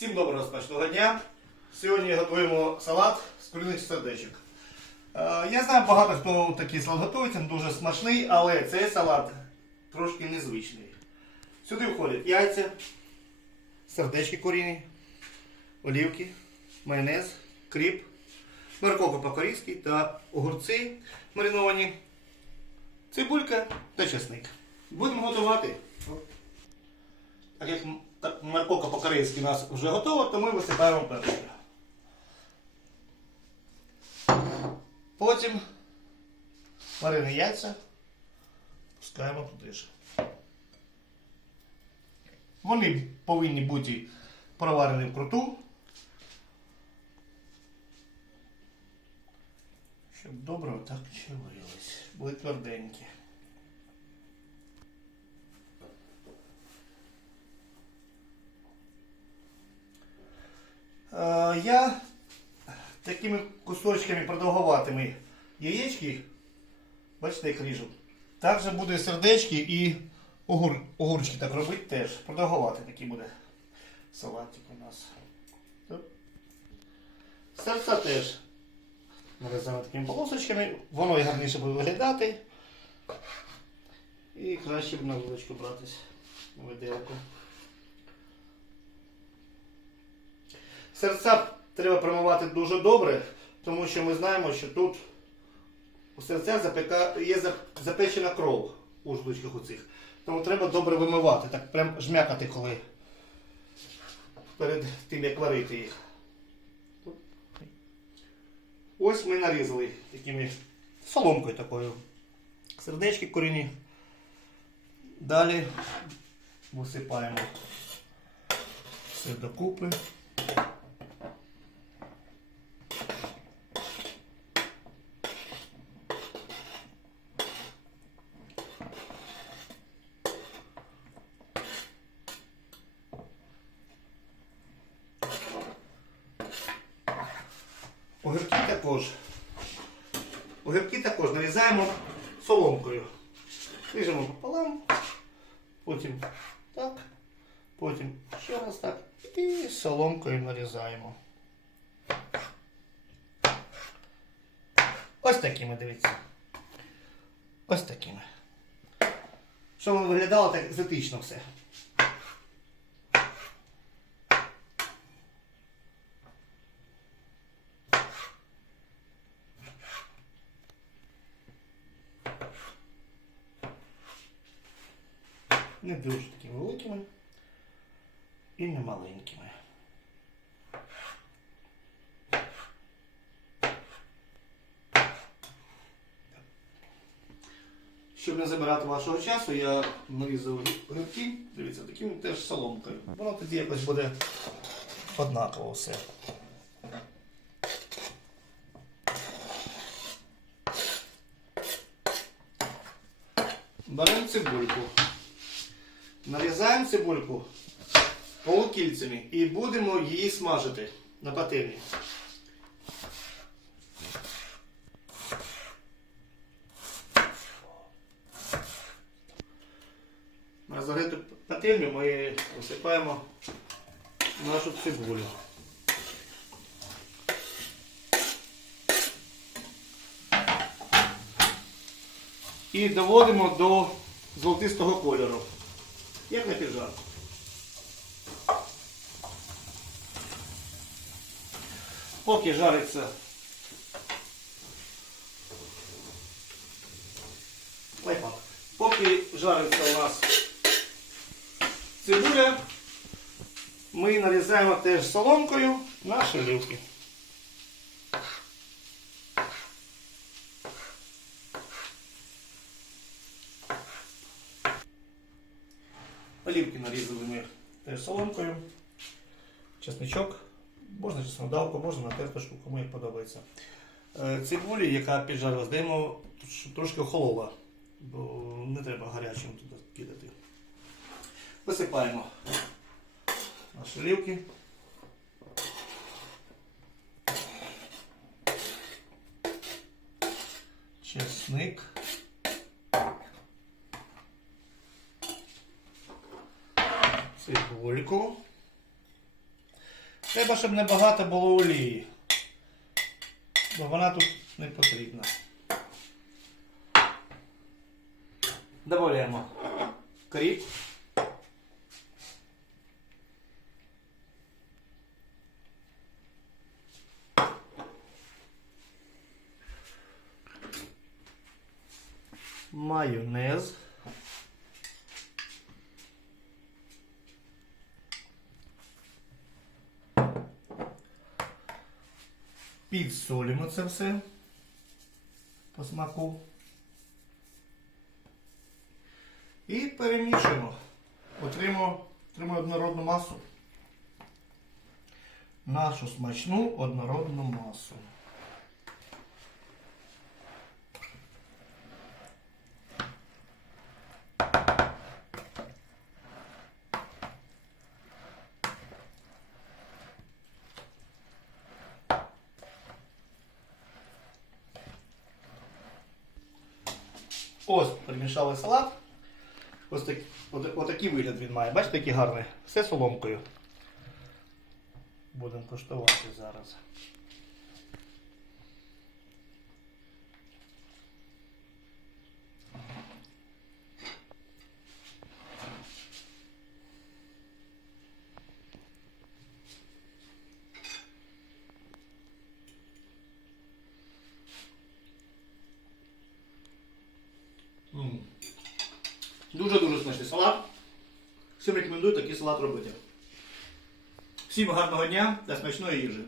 Всім доброго смачного дня. Сьогодні готуємо салат з куриних сердечок. Е, Я знаю, багато хто такий салат готує, він дуже смачний, але цей салат трошки незвичний. Сюди входять яйця, сердечки куріні, олівки, майонез, кріп, морковка по-корейськи та огурці мариновані, цибулька та чесник. Будемо готувати. Так як морковка по-корейськи у нас вже готова, то ми висипаємо перше. Потім варені яйця пускаємо туди ж. Вони повинні бути проварені вкруту, щоб добре так чилились. Були тверденькі. Я такими кусочками продовгуватими яєчки, бачите, як ріжу. Також буде сердечки і огур, огурчики так робити теж. Продовгувати такий буде салатик у нас. Тут. Серця теж нарізаємо такими полосочками. Воно і гарніше буде виглядати. І краще б на вилочку братись виделку. Серця треба промивати дуже добре, тому що ми знаємо, що тут у серцях запека... є запечена кров у жлучках у цих. Тому треба добре вимивати, так прям жмякати, коли перед тим, як варити їх. Ось ми нарізали такими соломкою такою. Сердечки корінні. Далі висипаємо все докупи. Огірки також. Огірки також нарізаємо соломкою. Ріжемо пополам, потім так, потім ще раз так. І соломкою нарізаємо. Ось такими, дивіться. Ось такими. Щоб воно виглядало так екзотично все. Не дуже такими великими і не маленькими. Щоб не забирати вашого часу, я нарізав грибки, дивіться, такими теж соломкою. Воно тоді якось буде однаково все. Беремо цибульку. Нарізаємо цибульку полукільцями і будемо її смажити на пательні. На загрету пательню ми висипаємо нашу цибулю. І доводимо до золотистого кольору. Як на піджарку. Поки жариться. Поки жариться у нас цибуля, ми нарізаємо теж соломкою наші оливки. Олівки нарізали ми соломкою. Чесничок. Можна чеснодавку, можна на тертушку, кому як подобається. Е, Цибулі, яка піджарилась, даємо щоб трошки охолола, бо не треба гарячим туди кидати. Висипаємо наші олівки. Чесник. Цибульку. Треба, щоб небагато було олії. Бо вона тут не потрібна. Добавляємо кріп. Майонез. Підсолюємо це все по смаку. І перемішуємо. Отримуємо, отримуємо однородну масу. Нашу смачну однородну масу. Ось примішали салат. Ось так, от, отакий вигляд він має. Бачите, який гарний. Все соломкою. Будемо коштувати зараз. Дуже-дуже смачний салат. Всім рекомендую такий салат робити. Всім гарного дня та смачної їжі.